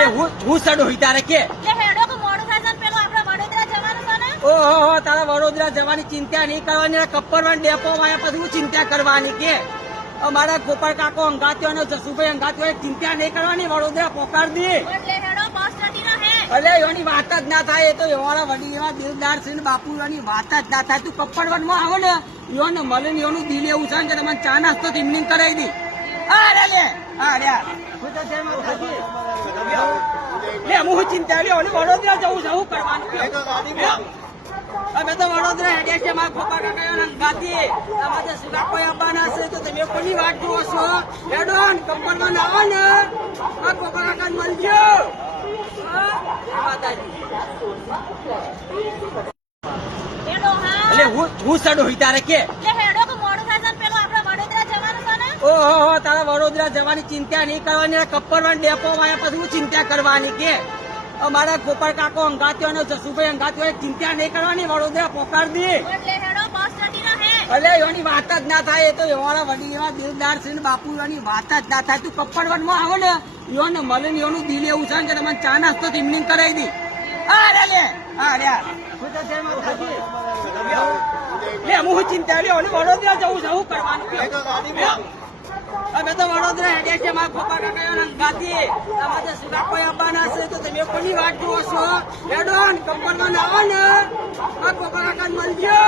એટલે હું સડો હોય તારે કે હેડો કે મોડું થાય છે ને પેલું આપણે વડોદરા જવાનું છે ને ઓહો તારા વડોદરા જવાની ચિંતા નહીં કરવાની કપ્પરવાન ડેપો માં પછી હું ચિંતા કરવાની કે અમારા ગોપાલ કાકો અંગાત્યો અને જસુભાઈ અંગાત્યો ચિંતા નહીં કરવાની વડોદરા પોકાર દે એટલે હેડો બસ નથી ને હે અલે એની વાત જ ના થાય એ તો એવાળા વડી એવા દેવદાર છે ને બાપુ એની વાત જ ના થાય તું કપ્પડવન માં આવે ને યોને મળે ને એનું દિલ એવું છે ને કે તમે ચા નાસ્તો ઇવનિંગ કરાવી દી અરે લે હું ચિંતા લ્યો વડોદરા જવું છે શું કરવાનું અમે તો વડોદરા હેડે છે મારા ગોપાલ કાકા ગાતી તમારે સુગાપો આવવાના છે તો તમે કોની વાત જુઓ છો હેડો કપ્પડવન આવો ને મારા ગોપાલ કાકા મળજો હેડો હા એટલે હું સડો હોય તારે કે હેડો કે મોડું થાય છે ને પેલું આપણે વડોદરા જવાનું છે ને ઓહો તારા વડોદરા જવાની ચિંતા નહીં કરવાની કપ્પરવાન ડેપો માં પછી હું ચિંતા કરવાની કે અમારા ગોપાલ કાકો અંગાત્યો અને જસુભાઈ અંગાત્યો ચિંતા નહીં કરવાની વડોદરા પોકાર દે એટલે હેડો બસ નથી ને હે અલે એની વાત જ ના થાય એ તો એવાળા વડી એવા દેવદાર છે ને બાપુ એની વાત જ ના થાય તું કપ્પડવન માં આવે ને યોને મળે ને એનું દિલ એવું છે ને કે તમે ચા નાસ્તો ઇવનિંગ કરાવી દી અરે લે હું ચિંતા લ્યો વડોદરા જવું છે શું કરવાનું અમે તો વડોદરા હેડે છે મારા ગોપાલ કાકા ગાતી તમારે સુગાપો આવવાના છે તો તમે કોની વાત જુઓ છો હેડો કપ્પડવન આવો ને મારા ગોપાલ કાકા મળજો